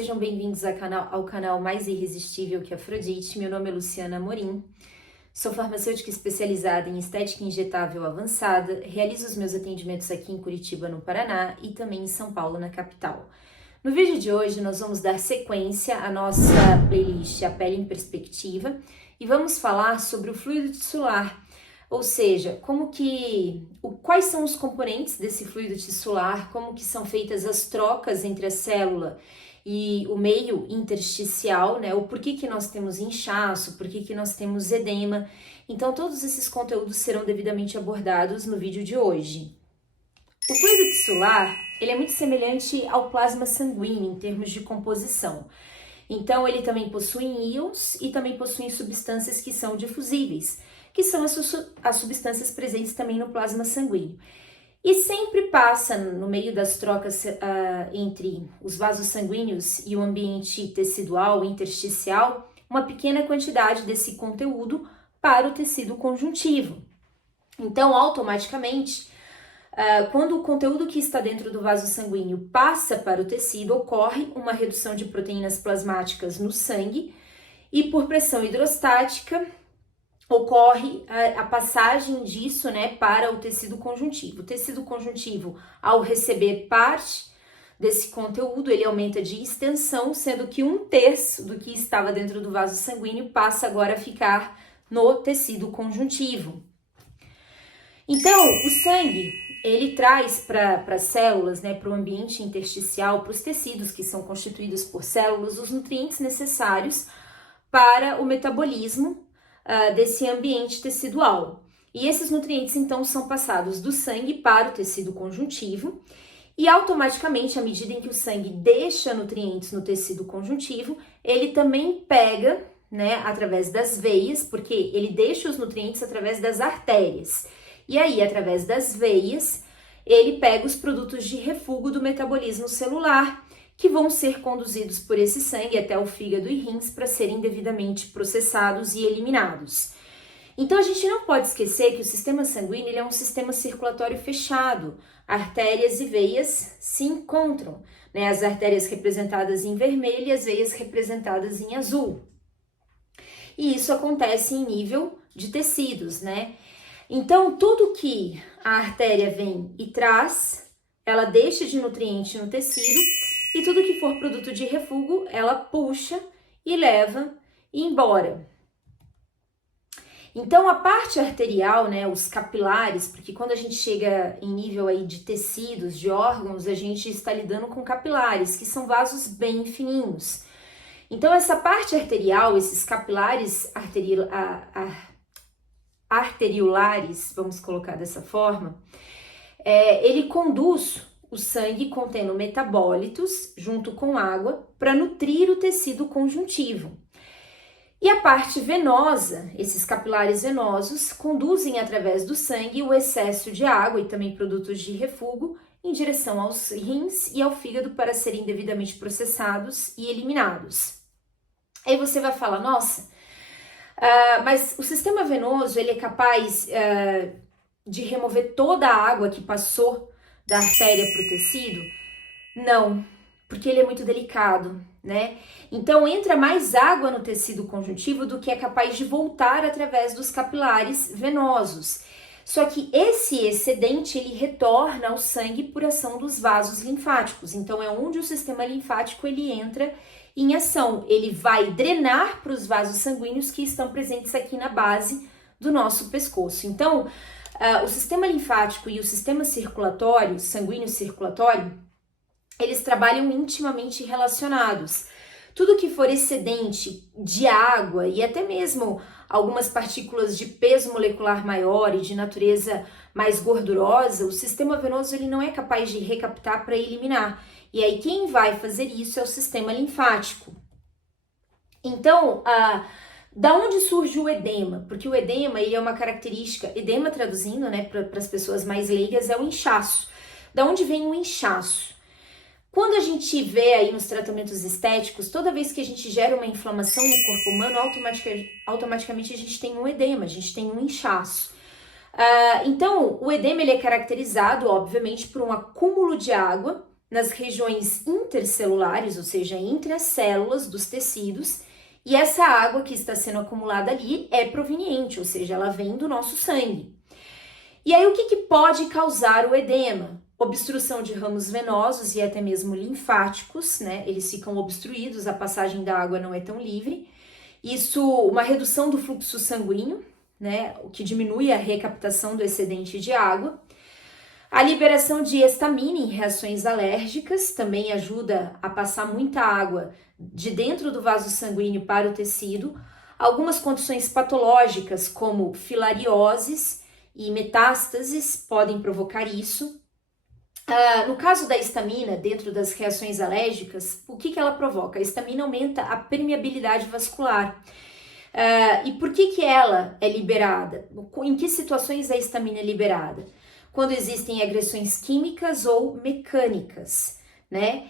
sejam bem-vindos ao canal Mais Irresistível que Afrodite. Meu nome é Luciana Amorim, sou farmacêutica especializada em estética injetável avançada, realizo os meus atendimentos aqui em Curitiba, no Paraná, e também em São Paulo, na capital. No vídeo de hoje, nós vamos dar sequência à nossa playlist A Pele em Perspectiva e vamos falar sobre o fluido tissular, ou seja, quais são os componentes desse fluido tissular, como que são feitas as trocas entre a célula e o meio intersticial, né? O porquê que nós temos inchaço, porquê que nós temos edema. Então, todos esses conteúdos serão devidamente abordados no vídeo de hoje. O fluido tissular, ele é muito semelhante ao plasma sanguíneo em termos de composição. Então, ele também possui íons e também possui substâncias que são difusíveis, que são as substâncias presentes também no plasma sanguíneo. E sempre passa no meio das trocas entre os vasos sanguíneos e o ambiente tecidual, intersticial, uma pequena quantidade desse conteúdo para o tecido conjuntivo. Então, automaticamente, quando o conteúdo que está dentro do vaso sanguíneo passa para o tecido, ocorre uma redução de proteínas plasmáticas no sangue e, por pressão hidrostática, ocorre a passagem disso, né, para o tecido conjuntivo. O tecido conjuntivo, ao receber parte desse conteúdo, ele aumenta de extensão, sendo que 1/3 do que estava dentro do vaso sanguíneo passa agora a ficar no tecido conjuntivo. Então, o sangue, ele traz para as células, né, para o ambiente intersticial, para os tecidos que são constituídos por células, os nutrientes necessários para o metabolismo desse ambiente tecidual. E esses nutrientes, então, são passados do sangue para o tecido conjuntivo e automaticamente, à medida em que o sangue deixa nutrientes no tecido conjuntivo, ele também pega, né, através das veias, porque ele deixa os nutrientes através das artérias. E aí, através das veias, ele pega os produtos de refúgio do metabolismo celular, que vão ser conduzidos por esse sangue até o fígado e rins para serem devidamente processados e eliminados. Então, a gente não pode esquecer que o sistema sanguíneo ele é um sistema circulatório fechado. Artérias e veias se encontram, né? As artérias representadas em vermelho e as veias representadas em azul. E isso acontece em nível de tecidos, né? Então, tudo que a artéria vem e traz, ela deixa de nutriente no tecido, e tudo que for produto de refúgio, ela puxa e leva embora. Então, a parte arterial, né, os capilares, porque quando a gente chega em nível aí de tecidos, de órgãos, a gente está lidando com capilares, que são vasos bem fininhos. Então, essa parte arterial, esses capilares arteriolares, vamos colocar dessa forma, ele conduz o sangue contendo metabólitos junto com água para nutrir o tecido conjuntivo. E a parte venosa, esses capilares venosos, conduzem através do sangue o excesso de água e também produtos de refúgio em direção aos rins e ao fígado para serem devidamente processados e eliminados. Aí você vai falar, nossa, mas o sistema venoso ele é capaz de remover toda a água que passou da artéria para o tecido? Não, porque ele é muito delicado, né? Então entra mais água no tecido conjuntivo do que é capaz de voltar através dos capilares venosos. Só que esse excedente ele retorna ao sangue por ação dos vasos linfáticos. Então é onde o sistema linfático ele entra em ação. Ele vai drenar para os vasos sanguíneos que estão presentes aqui na base do nosso pescoço. Então o sistema linfático e o sistema circulatório, sanguíneo circulatório, eles trabalham intimamente relacionados. Tudo que for excedente de água e até mesmo algumas partículas de peso molecular maior e de natureza mais gordurosa, o sistema venoso ele não é capaz de recaptar para eliminar. E aí quem vai fazer isso é o sistema linfático. Então, da onde surge o edema? Porque o edema ele é uma característica, edema traduzindo, né, para as pessoas mais leigas, é o inchaço. Da onde vem o inchaço? Quando a gente vê aí nos tratamentos estéticos, toda vez que a gente gera uma inflamação no corpo humano, automaticamente a gente tem um edema, a gente tem um inchaço. Então, o edema ele é caracterizado, obviamente, por um acúmulo de água nas regiões intercelulares, ou seja, entre as células dos tecidos, e essa água que está sendo acumulada ali é proveniente, ou seja, ela vem do nosso sangue. E aí o que pode causar o edema? Obstrução de ramos venosos e até mesmo linfáticos, né? Eles ficam obstruídos, a passagem da água não é tão livre. Isso, uma redução do fluxo sanguíneo, né? O que diminui a recaptação do excedente de água. A liberação de histamina em reações alérgicas também ajuda a passar muita água de dentro do vaso sanguíneo para o tecido. Algumas condições patológicas, como filarioses e metástases, podem provocar isso. No caso da histamina, dentro das reações alérgicas, o que ela provoca? A histamina aumenta a permeabilidade vascular. E por que ela é liberada? Em que situações a histamina é liberada? Quando existem agressões químicas ou mecânicas, né?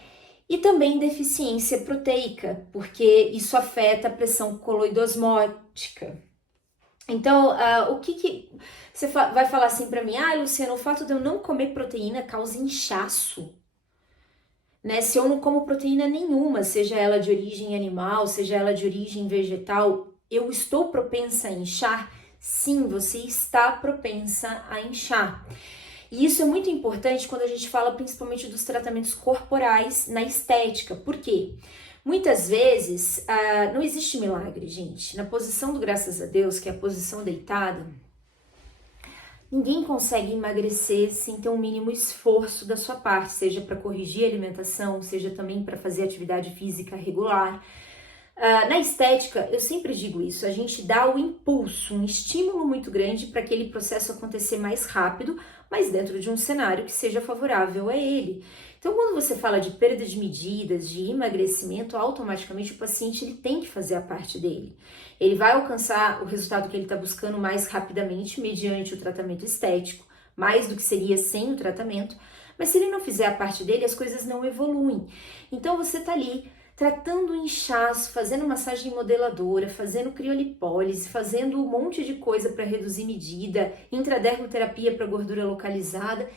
E também deficiência proteica, porque isso afeta a pressão coloidosmótica. Então, o que você vai falar assim para mim? Luciana, o fato de eu não comer proteína causa inchaço, né? Se eu não como proteína nenhuma, seja ela de origem animal, seja ela de origem vegetal, eu estou propensa a inchar? Sim, você está propensa a inchar. E isso é muito importante quando a gente fala principalmente dos tratamentos corporais na estética. Por quê? Muitas vezes não existe milagre, gente. Na posição do graças a Deus, que é a posição deitada, ninguém consegue emagrecer sem ter um mínimo esforço da sua parte, seja para corrigir a alimentação, seja também para fazer atividade física regular. Na estética, eu sempre digo isso, a gente dá o impulso, um estímulo muito grande para aquele processo acontecer mais rápido, mas dentro de um cenário que seja favorável a ele. Então, quando você fala de perda de medidas, de emagrecimento, automaticamente o paciente ele tem que fazer a parte dele. Ele vai alcançar o resultado que ele está buscando mais rapidamente mediante o tratamento estético, mais do que seria sem o tratamento, mas se ele não fizer a parte dele, as coisas não evoluem. Então, você está ali tratando o inchaço, fazendo massagem modeladora, fazendo criolipólise, fazendo um monte de coisa para reduzir medida, intradermoterapia para gordura localizada,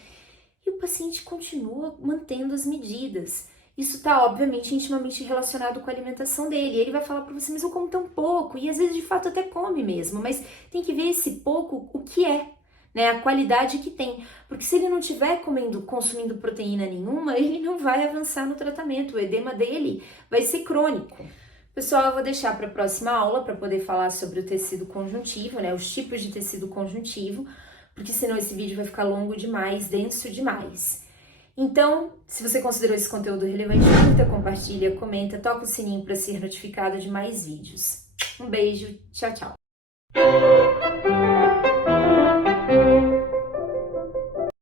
e o paciente continua mantendo as medidas. Isso está, obviamente, intimamente relacionado com a alimentação dele. Ele vai falar para você, mas eu como tão pouco, e às vezes de fato até come mesmo, mas tem que ver esse pouco, o que é, né, a qualidade que tem, porque se ele não estiver consumindo proteína nenhuma, ele não vai avançar no tratamento, o edema dele vai ser crônico. Pessoal, eu vou deixar para a próxima aula para poder falar sobre o tecido conjuntivo, né, os tipos de tecido conjuntivo, porque senão esse vídeo vai ficar longo demais, denso demais. Então, se você considerou esse conteúdo relevante, curta, compartilha, comenta, toca o sininho para ser notificado de mais vídeos. Um beijo, tchau, tchau!